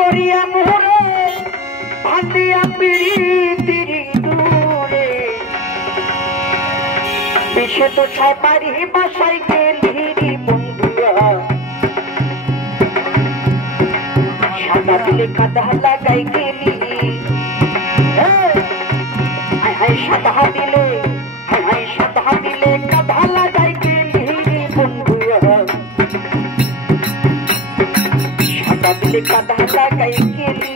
করিয়া মোরে ভান্দিয়া পিড়ি দূরে বিষে তো ছাই পারি বাসায় গেলি বন্ধুরা সাদা দিলে কাদা লাগাই গেলি হাই সাদা দিলে হাই সাদা দিলে কাদা লাগাই গেলি বন্ধুরা সাদা দিলে কাদা লাগাই গেলি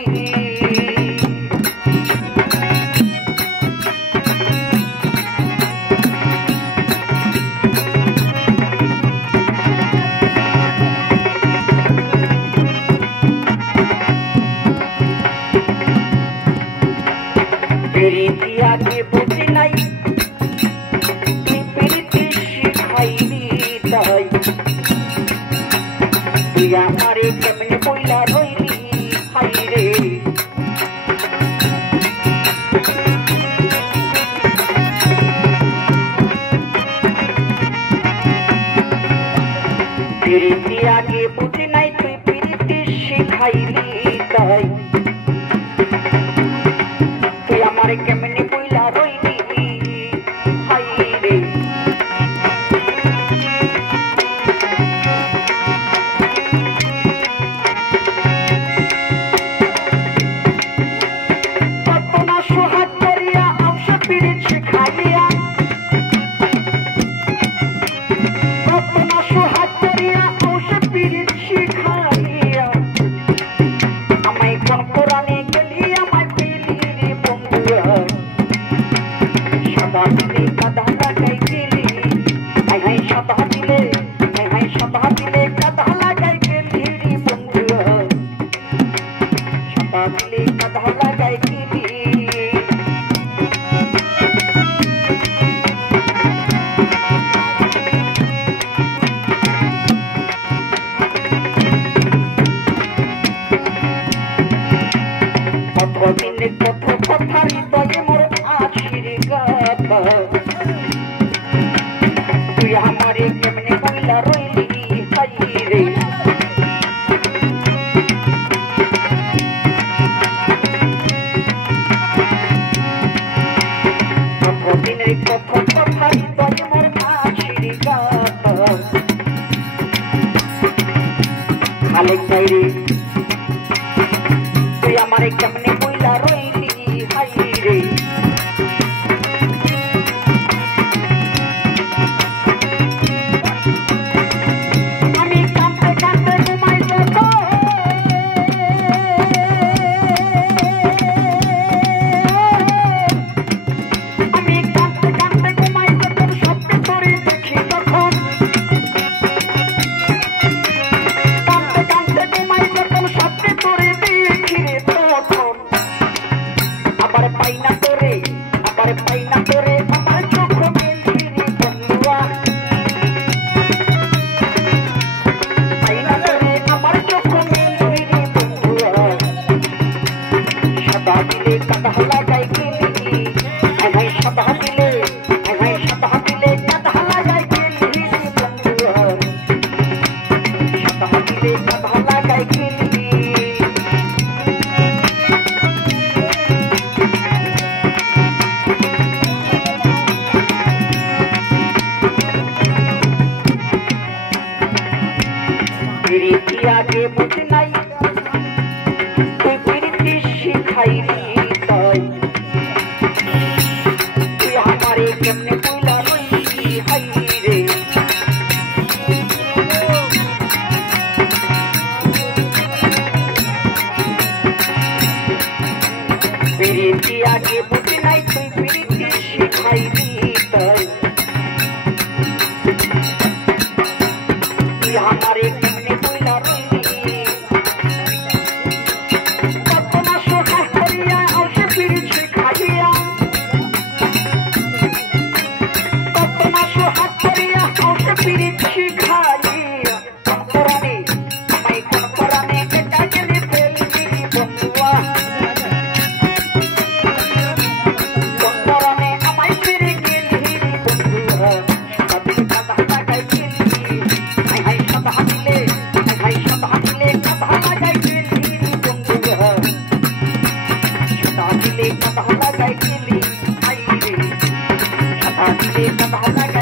प्रीति आगे बुझी नहीं प्रीति शिखाईली ताई तुई आमारे केमने बोला रोईली हाय रे प्रीति आगे बुझी नहीं तुई प्रीति शिखाईली ताई केमने बोला रोईली हाय रे अपना सुहाग करिया औषध पीड़े शिखाइया अपना सुहाग करिया औषध पीड़े शिखाइया हमें कौन पुराने गली हमें पीली रे सादा दिले कादा लागाई गेली हाय सादा दिले कादा लागाई गेली रे बंधुआ सादा दिले कादा लागाई गेली कत दिन कत कथा हृदये मोर आशिर गाथा तुई हमारे केमने बोला रोईली हाय रे कत दिन कत कथा हृदये मोर आशिर गाथा खालेक भाई तुई हमारे केमने बोला रोईली हाय रे प्रीति आगे बुझ नहीं तुई प्रीति शिखाईली ताई तुई हमारे केमने बोला रोईली हाय रे प्रीति आगे बुझ नहीं तुई प्रीति शिखाईली ताई तुई हमारे केमने बोला रोईली अपना सुहाग करिया औषध पीड़े शिखाइया अपना सुहाग करिया औषध पीड़े शिखाइया पुराने मैं पुराने के डाले तेल की बंधुआ दिले कथा लगाई गेली आई रे छपा दिले कथा लगाई